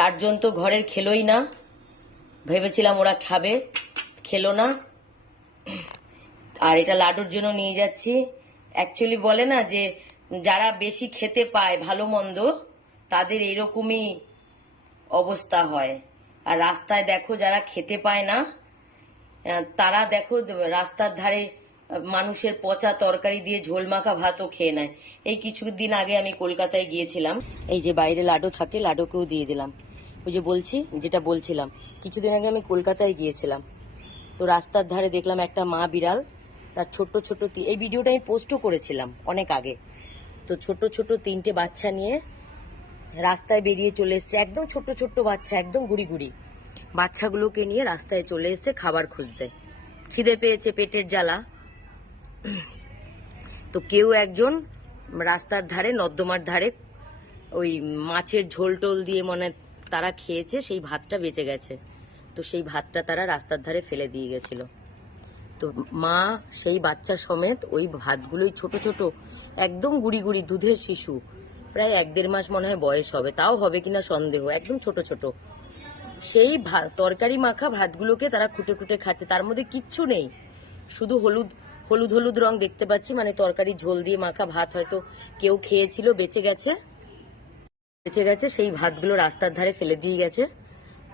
চারজন তো ঘরের খেলোই না, ভেবেছিলাম ওরা খাবে, খেলো না। আর এটা লাডুর জন্য নিয়ে যাচ্ছি। অ্যাকচুয়ালি বলে না যে যারা বেশি খেতে পায় ভালো মন্দ তাদের এরকমই অবস্থা হয়। আর রাস্তায় দেখো যারা খেতে পায় না তারা দেখো রাস্তার ধারে মানুষের পচা তরকারি দিয়ে ঝোল মাখা ভাতও খেয়ে নেয়। এই কিছুদিন আগে আমি কলকাতায় গিয়েছিলাম, এই যে বাইরে লাডু থাকে, লাডুকেও দিয়ে দিলাম। ওই যে বলছি, যেটা বলছিলাম, কিছুদিন আগে আমি কলকাতায় গিয়েছিলাম, তো রাস্তার ধারে দেখলাম একটা মা বিড়াল, তার ছোট্ট ছোট্ট এই ভিডিওটা আমি পোস্টও করেছিলাম অনেক আগে। তো ছোট্ট ছোট্ট 3টে বাচ্চা নিয়ে রাস্তায় বেরিয়ে চলে এসছে, একদম ছোট্ট ছোট্ট বাচ্চা, একদম গুড়ি গুড়ি বাচ্চাগুলোকে নিয়ে রাস্তায় চলে এসছে খাবার খুঁজতে। খিদে পেয়েছে, পেটের জ্বালা। তো কেউ একজন রাস্তার ধারে, নর্দমার ধারে ওই মাছের ঝোল টোল দিয়ে মনে তারা খেয়েছে, সেই ভাতটা বেঁচে গেছে। তো সেই ভাতটা তারা রাস্তার ধারে ফেলে দিয়ে গেছিল। তো মা সেই বাচ্চা সমেত ওই ভাতগুলোই, ছোট ছোট একদম গুড়ি গুড়ি দুধের শিশু, প্রায় 1-1.5 মাস মনে হয় বয়স হবে, তাও হবে কিনা সন্দেহ, একদম ছোট ছোট, সেই তরকারি মাখা ভাতগুলোকে তারা খুঁটে খুঁটে খাচ্ছে। তার মধ্যে কিচ্ছু নেই, শুধু হলুদ হলুদ হলুদ রং দেখতে পাচ্ছি, মানে তরকারি ঝোল দিয়ে মাখা ভাত হয়তো কেউ খেয়েছিল, বেঁচে গেছে, সেই ভাতগুলো রাস্তার ধারে ফেলে দিয়ে গেছে।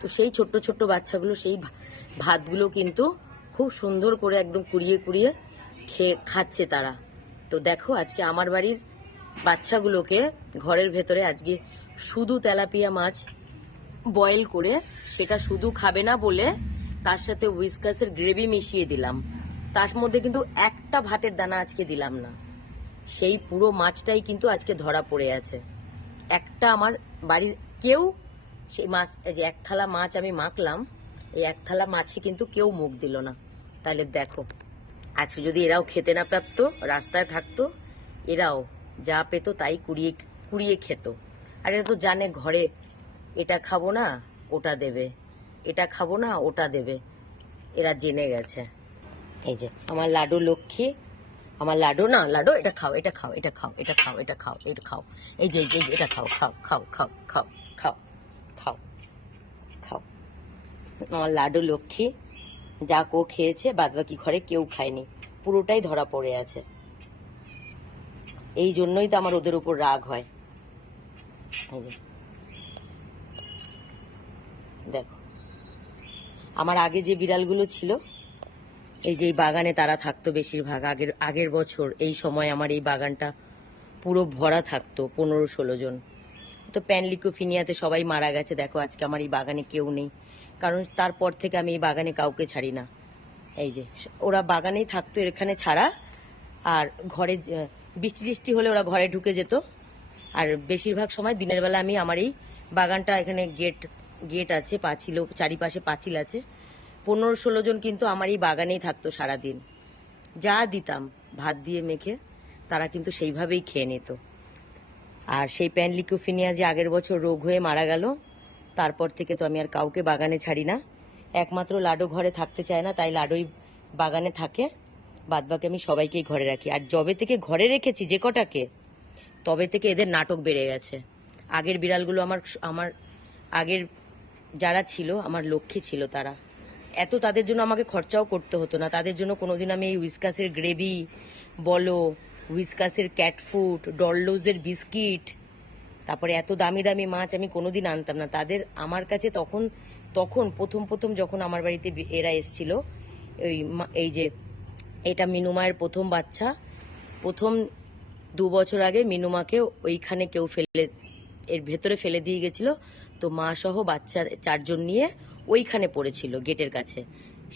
তো সেই ছোট্ট ছোট্ট বাচ্চাগুলো সেই ভাতগুলো কিন্তু খুব সুন্দর করে একদম কুড়িয়ে কুড়িয়ে খাচ্ছে তারা। তো দেখো আজকে আমার বাড়ির বাচ্চাগুলোকে ঘরের ভেতরে আজকে শুধু তেলাপিয়া মাছ বয়েল করে, সেটা শুধু খাবে না বলে তার সাথে হুইস্কাসের গ্রেভি মিশিয়ে দিলাম। তার মধ্যে কিন্তু একটা ভাতের দানা আজকে দিলাম না, সেই পুরো মাছটাই কিন্তু আজকে ধরা পড়ে আছে। একটা আমার বাড়ির কেউ সেই মাছ, এই যে 1 থালা মাছ আমি মাখলাম, এই 1 থালা মাছে কিন্তু কেউ মুখ দিল না। তাহলে দেখো আজকে যদি এরাও খেতে না পারতো, রাস্তায় থাকতো, এরাও যা পেতো তাই কুড়িয়ে কুড়িয়ে খেত। আর এরা তো জানে ঘরে এটা খাবো না ওটা দেবে, এটা খাবো না ওটা দেবে, এরা জেনে গেছে। এই যে আমার লাডু লক্ষ্মী, আমার লাডু, না লাডু, এটা খাও, এটা খাও, এটা খাও, এটা খাও, এটা খাও, এটা খাও, এই যে এটা খাও, খাও খাও খাও খাও খাও খাও খাও। আমার লাডু লক্ষ্মী যা কো খেয়েছে, বাদবাকি ঘরে কেউ খায়নি, পুরোটাই ধরা পড়ে আছে। এই জন্যই তো আমার ওদের উপর রাগ হয়। দেখো আমার আগে যে বিড়ালগুলো ছিল, এই যে এই বাগানে তারা থাকতো বেশিরভাগ, আগের বছর এই সময় আমার এই বাগানটা পুরো ভরা থাকতো, 15-16 জন। তো প্যানলিকোফিনিয়াতে সবাই মারা গেছে। দেখো আজকে আমার এই বাগানে কেউ নেই, কারণ তারপর থেকে আমি এই বাগানে কাউকে ছাড়ি না। এই যে ওরা বাগানেই থাকতো এখানে ছাড়া, আর ঘরে বৃষ্টি টিষ্টি হলে ওরা ঘরে ঢুকে যেত। আর বেশিরভাগ সময় দিনের বেলা আমি আমার এই বাগানটা, এখানে গেট আছে, পাঁচিল, চারিপাশে পাঁচিল আছে, 15-16 জন কিন্তু আমার এই বাগানেই থাকতো সারাদিন। যা দিতাম ভাত দিয়ে মেখে তারা কিন্তু সেইভাবেই খেয়ে নিত। আর সেই প্যানলিকোফিনিয়া যে আগের বছর রোগ হয়ে মারা গেল, তারপর থেকে তো আমি আর কাউকে বাগানে ছাড়ি না। একমাত্র লাডু ঘরে থাকতে চায় না, তাই লাডুই বাগানে থাকে, বাদবাকি আমি সবাইকেই ঘরে রাখি। আর যবে থেকে ঘরে রেখেছি যে কটাকে, তবে থেকে এদের নাটক বেড়ে গেছে। আগের বিড়ালগুলো আমার আমার আগের যারা ছিল আমার লক্ষ্মী ছিল, তারা এত, তাদের জন্য আমাকে খরচাও করতে হতো না। তাদের জন্য কোনোদিন আমি এই হুইস্কাসের গ্রেভি বলো, হুইস্কাসের ক্যাট ফুড, ডললোজের বিস্কিট, তারপরে এত দামি দামি মাছ আমি কোনোদিন আনতাম না তাদের আমার কাছে। তখন প্রথম যখন আমার বাড়িতে এরা এসছিল, এই যে এটা মিনুমায়ের প্রথম বাচ্চা, প্রথম 2 বছর আগে মিনুমাকে ওইখানে কেউ এর ভেতরে ফেলে দিয়ে গেছিল। তো মা সহ বাচ্চার 4 জন নিয়ে ওইখানে পড়েছিল গেটের কাছে।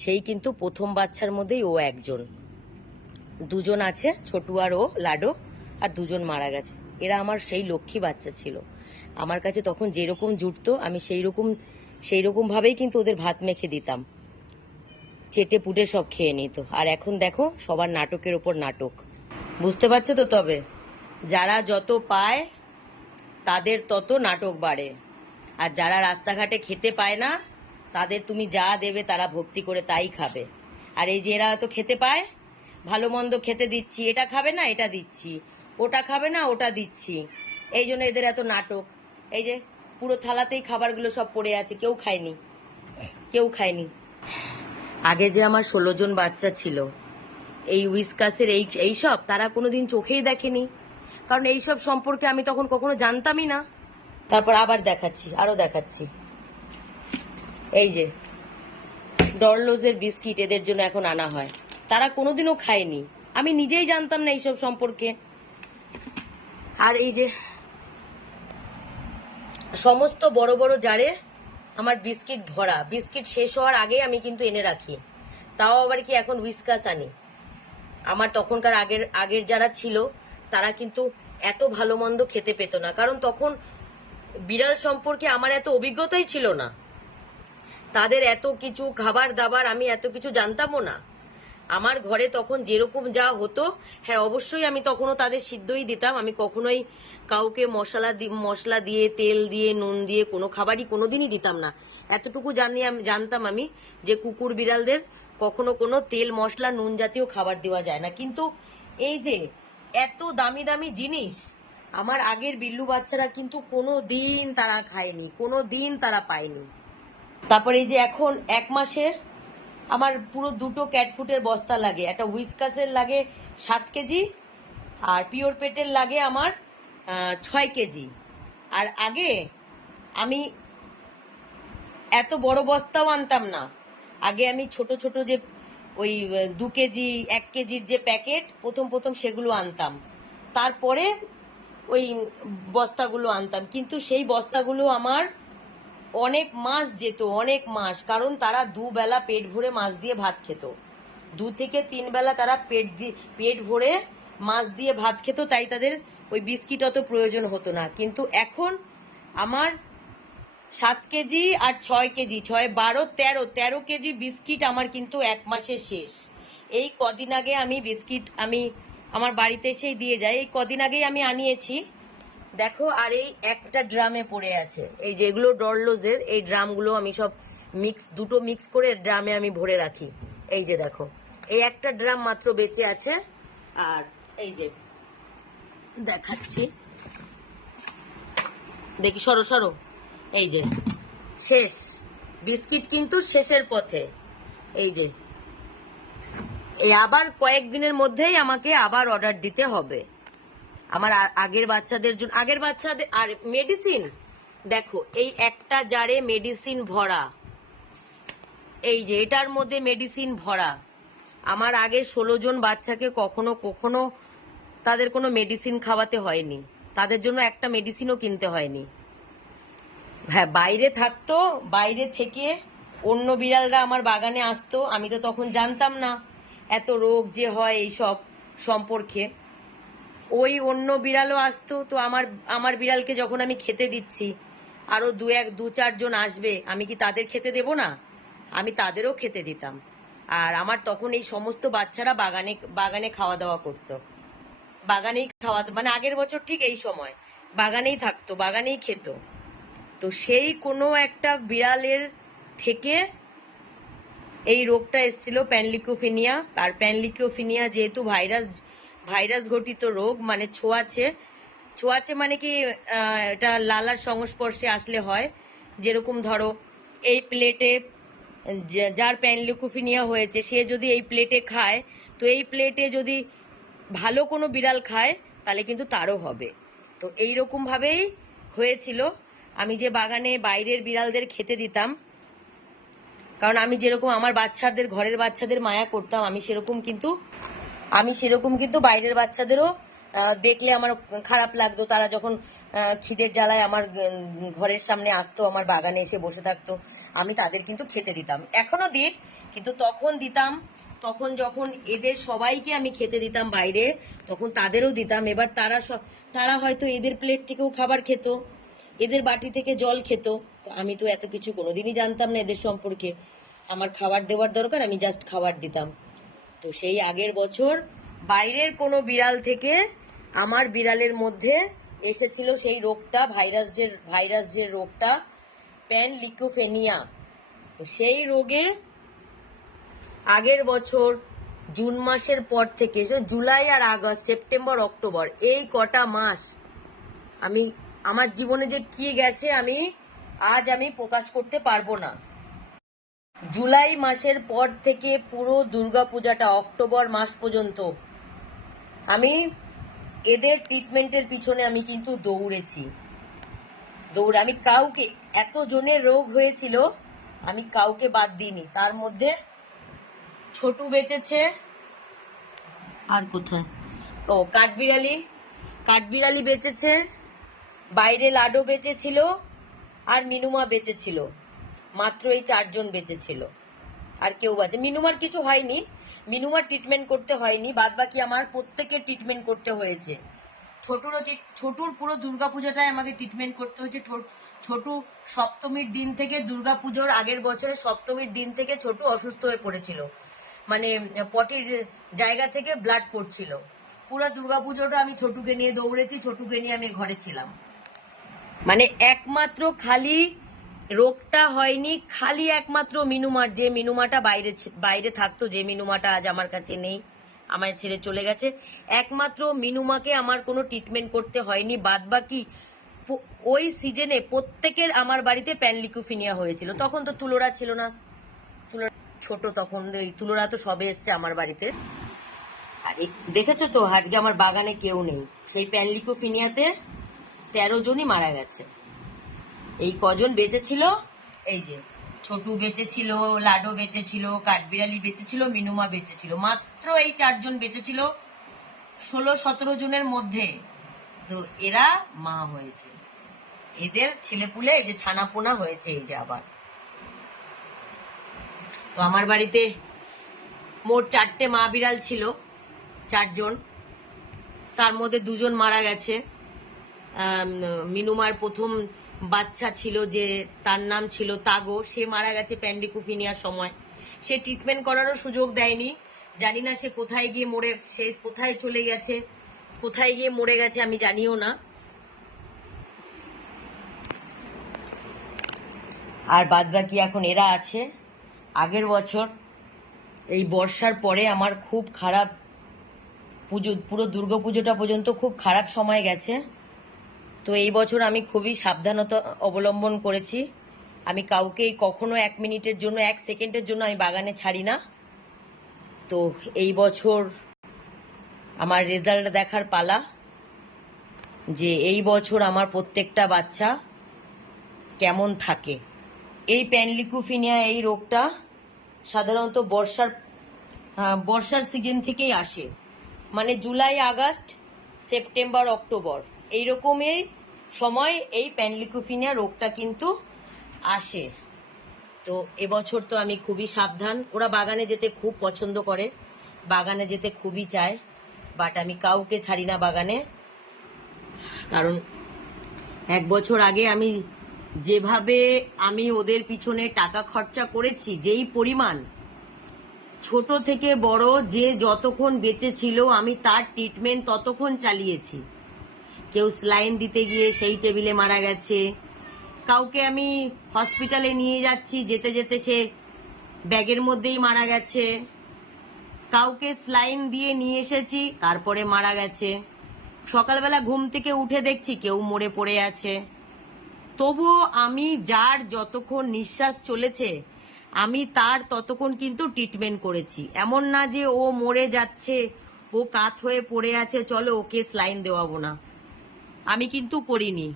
সেই কিন্তু প্রথম বাচ্চার মধ্যেই ও একজন, 2 জন আছে, ছোটু আর ও লাডো, আর 2 জন মারা গেছে। এরা আমার সেই লক্ষ্মী বাচ্চা ছিল। আমার কাছে তখন যেরকম জুটতো আমি সেই রকম ভাবেই কিন্তু ওদের ভাত মেখে দিতাম, চেটে পুটে সব খেয়ে নিত। আর এখন দেখো সবার নাটকের ওপর নাটক, বুঝতে পারছো তো? তবে যারা যত পায় তাদের তত নাটক বাড়ে, আর যারা রাস্তাঘাটে খেতে পায় না তাদের তুমি যা দেবে তারা ভক্তি করে তাই খাবে। আর এই যে এরা তো খেতে পায়, ভালো মন্দ খেতে দিচ্ছি, এটা খাবে না এটা দিচ্ছি, ওটা খাবে না ওটা দিচ্ছি, এই জন্য এদের এত নাটক। এই যে পুরো থালাতেই খাবারগুলো সব পড়ে আছে, কেউ খায়নি, কেউ খায়নি। আগে যে আমার 16 জন বাচ্চা ছিল, এই উইসকাসের এইসব তারা কোনোদিন চোখেই দেখেনি, কারণ এইসব সম্পর্কে আমি তখন কখনো জানতামই না। তারপর আবার দেখাচ্ছি, আরো দেখাচ্ছি, এই যে ডরলোজের বিস্কিট এদের জন্য এখন আনা হয়, তারা কোনোদিনও খায়নি, আমি নিজেই জানতাম না এইসব সম্পর্কে। আর এই যে সমস্ত বড় বড় জারে আমার বিস্কিট ভরা, বিস্কিট শেষ হওয়ার আগে আমি কিন্তু এনে রাখি, তাও আবার কি এখন উইসকাস আনি। আমার তখনকার আগের যারা ছিল তারা কিন্তু এত ভালো মন্দ খেতে পেত না, কারণ তখন বিড়াল সম্পর্কে আমার এত অভিজ্ঞতাই ছিল না, তাদের এত কিছু খাবার দাবার আমি এত কিছু জানতামও না। আমার ঘরে তখন যেরকম যা হতো, হ্যাঁ অবশ্যই আমি তখনও তাদের সিদ্ধই দিতাম, আমি কখনোই কাউকে মশলা দিয়ে তেল দিয়ে নুন দিয়ে কোনো খাবারই কোনোদিনই দিতাম না। এতটুকু জানতাম আমি যে কুকুর বিড়ালদের কখনো কোনো তেল মশলা নুন জাতীয় খাবার দেওয়া যায় না। কিন্তু এই যে এত দামি দামি জিনিস আমার আগের বিল্লু বাচ্চারা কিন্তু কোনো দিন তারা খায়নি, কোনো দিন তারা পায়নি। তারপরে এই যে এখন 1 মাসে আমার পুরো 2টো ক্যাট ফুডের বস্তা লাগে, একটা উইসকাসের লাগে 7 কেজি আর পিওর পেটের লাগে আমার 6 কেজি। আর আগে আমি এত বড় বস্তাও আনতাম না, আগে আমি ছোট ছোট যে ওই 2 কেজি 1 কেজির যে প্যাকেট প্রথম সেগুলো আনতাম, তারপরে ওই বস্তাগুলো আনতাম। কিন্তু সেই বস্তাগুলো আমার অনেক মাস যেত, অনেক মাস, কারণ তারা 2 বেলা পেট ভরে মাছ দিয়ে ভাত খেত, 2 থেকে 3 বেলা তারা পেট ভরে মাছ দিয়ে ভাত খেত, তাই তাদের ওই বিস্কিট অত প্রয়োজন হতো না। কিন্তু এখন আমার 7 কেজি আর 6 কেজি, 6 12 13 কেজি বিস্কিট আমার কিন্তু 1 মাসে শেষ। এই কদিন আগে আমি বিস্কিট আমার বাড়িতে এসেই দিয়ে যাই, এই কদিন আগেই আমি আনিয়েছি, দেখো। আর এই একটা ড্রামে পড়ে আছে, এই যেগুলো ডরলোজের এই ড্রামগুলো আমি সব দুটো মিক্স করে ড্রামে আমি ভরে রাখি। এই যে দেখো, এই একটা ড্রাম মাত্র বেঁচে আছে। আর এই যে দেখাচ্ছি, দেখি, সরো সরো, এই যে শেষ বিস্কিট কিন্তু শেষের পথে। এই যে এই আবার কয়েকদিনের মধ্যেই আমাকে আবার অর্ডার দিতে হবে আমার আগের বাচ্চাদের জন্য, আগের বাচ্চাদের। আর মেডিসিন দেখো, এই একটা জারে মেডিসিন ভরা, এই যে এটার মধ্যে মেডিসিন ভরা। আমার আগে 16 জন বাচ্চাকে কখনো তাদের কোনো মেডিসিন খাওয়াতে হয়নি, তাদের জন্য একটা মেডিসিনও কিনতে হয়নি। হ্যাঁ, বাইরে থাকতো, বাইরে থেকে অন্য বিড়ালরা আমার বাগানে আসতো, আমি তো তখন জানতাম না এত রোগ যে হয় এইসব সম্পর্কে। ওই অন্য বিড়ালও আসতো, তো আমার বিড়ালকে যখন আমি খেতে দিচ্ছি, আরো 2-4 জন আসবে, আমি কি তাদের খেতে দেব না? আমি তাদেরও খেতে দিতাম। আর আমার তখন এই সমস্ত বাচ্চারা বাগানে খাওয়া দাওয়া করতো, বাগানেই খাওয়াতো, মানে আগের বছর ঠিক এই সময় বাগানেই থাকতো, বাগানেই খেত। তো সেই কোনো একটা বিড়ালের থেকে এই রোগটা এসেছিল, প্যানলিকোফিনিয়া। আর প্যানলিকোফিনিয়া যেহেতু ভাইরাস ঘটিত রোগ, মানে ছোঁয়াচে মানে কি, এটা লালার সংস্পর্শে আসলে হয়। যেরকম ধরো এই প্লেটে যার প্যানলিকোফিনিয়া হয়েছে, সে যদি এই প্লেটে খায়, তো এই প্লেটে যদি ভালো কোনো বিড়াল খায় তাহলে কিন্তু তারও হবে। তো এইরকম ভাবেই হয়েছিল। আমি যে বাগানে বাইরের বিড়ালদের খেতে দিতাম, কারণ আমি যেরকম আমার ঘরের বাচ্চাদের মায়া করতাম, আমি সেরকম কিন্তু বাইরের বাচ্চাদেরও দেখলে আমার খারাপ লাগতো। তারা যখন খিদের জ্বালায় আমার ঘরের সামনে আসতো, আমার বাগানে এসে বসে থাকতো, আমি তাদের কিন্তু খেতে দিতাম, এখনো দিই, কিন্তু তখন দিতাম। তখন যখন এদের সবাইকে আমি খেতে দিতাম বাইরে, তখন তাদেরও দিতাম। এবার তারা হয়তো এদের প্লেট থেকেও খাবার খেত, এদের বাটি থেকে জল খেত। তো আমি তো এত কিছু কোনোদিনই জানতাম না এদের সম্পর্কে, আমার খাবার দেওয়ার দরকার, আমি জাস্ট খাবার দিতাম। তো সেই আগের বছর বাইরের কোনো বিড়াল থেকে আমার বিড়ালের মধ্যে এসেছিল সেই রোগটা, ভাইরাস যে রোগটা, প্যানলিকোফিনিয়া। তো সেই রোগে আগের বছর জুন মাসের পর থেকে জুলাই আর আগস্ট, সেপ্টেম্বর, অক্টোবর, এই কটা মাস আমি আমার জীবনে যে কি গেছে আমি প্রকাশ করতে পারবো না। জুলাই মাসের পর থেকে পুরো দুর্গাপূজাটা অক্টোবর মাস পর্যন্ত আমি এদের ট্রিটমেন্টের পিছনে আমি কিন্তু দৌড়েছি। আমি কাউকে, এত জনের রোগ হয়েছিল, আমি কাউকে বাদ দিইনি। তার মধ্যে ছোটু বেঁচেছে, আর কোথায়, ও কাঠবিড়ালি বেঁচেছে, বাইরে লাডো বেঁচেছিল, আর মিনুমা বেঁচেছিল। মাত্র এই 4 জন বেঁচেছিল, আর কেউ বাঁচে। মিনুমার কিছু হয়নি, মিনুমার ট্রিটমেন্ট করতে হয়নি, বাদ বাকি আমার প্রত্যেকের ট্রিটমেন্ট করতে হয়েছে। ছোটুর পুরো দুর্গাপূজাটাই আমাকে ট্রিটমেন্ট করতে হয়েছে। ছোটু সপ্তমীর দিন থেকে, দুর্গাপুজোর আগের বছরে সপ্তমীর দিন থেকে ছোটু অসুস্থ হয়ে পড়েছিল, মানে পটির জায়গা থেকে ব্লাড পড়ছিল। পুরো দুর্গাপুজোটা আমি ছোটুকে নিয়ে দৌড়েছি, ছোটুকে নিয়ে আমি ঘরে ছিলাম। মানে একমাত্র খালি রোগটা হয়নি, খালি একমাত্র মিনুমার, যে মিনুমাটা বাইরে থাকতো, যে মিনুমাটা আজ আমার কাছে নেই, আমায় ছেড়ে চলে গেছে, একমাত্র মিনুমাকে আমার কোনো ট্রিটমেন্ট করতে হয়নি। বাদ বাকি ওই সিজনে প্রত্যেকের আমার বাড়িতে প্যানলিকুফিনিয়া হয়েছিল। তখন তো তুলোরা ছিল না, তুলোরা ছোট, তখন তুলোরা তো সবে এসছে আমার বাড়িতে। আর দেখেছো তো আজকে আমার বাগানে কেউ নেই, সেই প্যানলিকুফিনিয়াতে 13 জনই মারা গেছে। এই কজন বেঁচেছিল, এই যে ছোটু বেঁচেছিল, লাডো বেঁচেছিল, কাঠবিড়ালি বেঁচেছিল, মিনুমা বেঁচেছিল, মাত্র এই 4 জন বেঁচেছিল 16-17 জনের মধ্যে। তো এরা মা হয়েছে, এদের ছেলেপুলে এই যে ছানাপোনা হয়েছে, এই যে আবার। তো আমার বাড়িতে মোট 4টে মা বিড়াল ছিল, 4 জন, তার মধ্যে 2 জন মারা গেছে। মিনুমার প্রথম বাচ্চা ছিল, যে তার নাম ছিল তাগো, সে মারা গেছে প্যান্ডিকুফিনিয়ার সময়। সে ট্রিটমেন্ট করারও সুযোগ দেয়নি, জানি না সে কোথায় গিয়ে কোথায় চলে গেছে, কোথায় গিয়ে মরে গেছে আমি জানিও না। আর বাদ বাকি এখন এরা আছে। আগের বছর এই বর্ষার পরে আমার খুব খারাপ পুরো দুর্গাপুজোটা পর্যন্ত খুব খারাপ সময় গেছে। তো এই বছর আমি খুবই সাবধানতা অবলম্বন করেছি। আমি কাউকেই কখনো 1 মিনিটের জন্য, 1 সেকেন্ডের জন্য আমি বাগানে ছাড়ি না। তো এই বছর আমার রেজাল্ট দেখার পালা, যে এই বছর আমার প্রত্যেকটা বাচ্চা কেমন থাকে। এই প্যানলিকুফিনিয়া, এই রোগটা সাধারণত বর্ষার সিজন থেকেই আসে, মানে জুলাই, আগস্ট, সেপ্টেম্বর, অক্টোবর, এইরকমই সময় এই প্যানলিকুফিনিয়া রোগটা কিন্তু আসে। তো এবছর তো আমি খুবই সাবধান। ওরা বাগানে যেতে খুব পছন্দ করে, বাগানে যেতে খুবই চায়, বাট আমি কাউকে ছাড়ি না বাগানে। কারণ 1 বছর আগে যেভাবে আমি ওদের পিছনে টাকা খরচা করেছি, যেই পরিমাণ, ছোট থেকে বড় যে যতক্ষণ বেঁচে ছিল আমি তার ট্রিটমেন্ট ততক্ষণ চালিয়েছি। কেউ স্লাইন দিতে গিয়ে সেই টেবিলে মারা গেছে, কাউকে আমি হসপিটালে নিয়ে যাচ্ছি, যেতে যেতে সে ব্যাগের মধ্যেই মারা গেছে, কাউকে স্লাইন দিয়ে নিয়ে এসেছি তারপরে মারা গেছে, সকালবেলা ঘুম থেকে উঠে দেখছি কেউ মরে পড়ে আছে। তবুও আমি যার যতক্ষণ নিঃশ্বাস চলেছে আমি তার ততক্ষণ কিন্তু ট্রিটমেন্ট করেছি। এমন না যে ও মরে যাচ্ছে, ও কাত হয়ে পড়ে আছে, চলো ওকে স্লাইন দেওয়াবো না, আমি কিন্তু করিনি।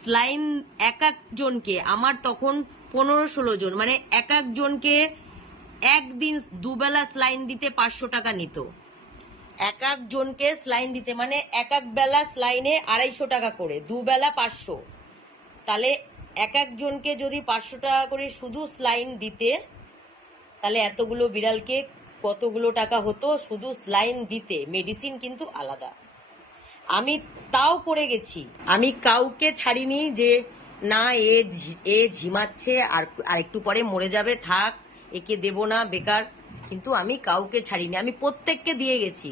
স্লাইন এক একজনকে, আমার তখন 15-16 জন, মানে এক একজনকে একদিন 2 বেলা স্লাইন দিতে 500 টাকা নিত। এক একজনকে স্লাইন দিতে মানে এক বেলা স্লাইনে 250 টাকা করে, 2 বেলা 500, তাহলে এক একজনকে যদি 500 টাকা করে শুধু স্লাইন দিতে, তাহলে এতগুলো বিড়ালকে কতগুলো টাকা হতো শুধু স্লাইন দিতে। মেডিসিন কিন্তু আলাদা, আমি তাও করে গেছি। আমি কাউকে ছাড়িনি যে না এ ঝিমাচ্ছে আর একটু পরে মরে যাবে, থাক একে দেব না, বেকার। কিন্তু আমি কাউকে ছাড়িনি, আমি প্রত্যেককে দিয়ে গেছি।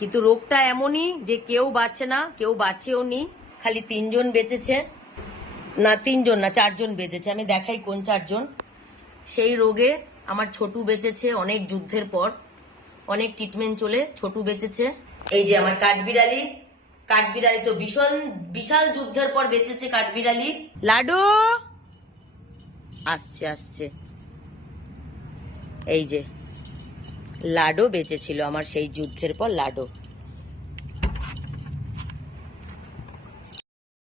কিন্তু রোগটা এমনই যে কেউ বাঁচে না, কেউ বাঁচেও নি। খালি 3 জন বেঁচেছে, না 3 জন না 4 জন বেঁচেছে। আমি দেখাই কোন 4 জন। সেই রোগে আমার ছোটু বেঁচেছে, অনেক যুদ্ধের পর, অনেক ট্রিটমেন্ট চলে ছোটু বেঁচেছে। এই যে আমার কাঠবিড়ালি, কাঠবিড়ালি তো ভীষণ বিশাল যুদ্ধের পর বেঁচেছে কাঠবিড়ালি। লাডু আসছে আসছে, এই যে লাডো বেঁচেছিল আমার সেই যুদ্ধের পর। লাডো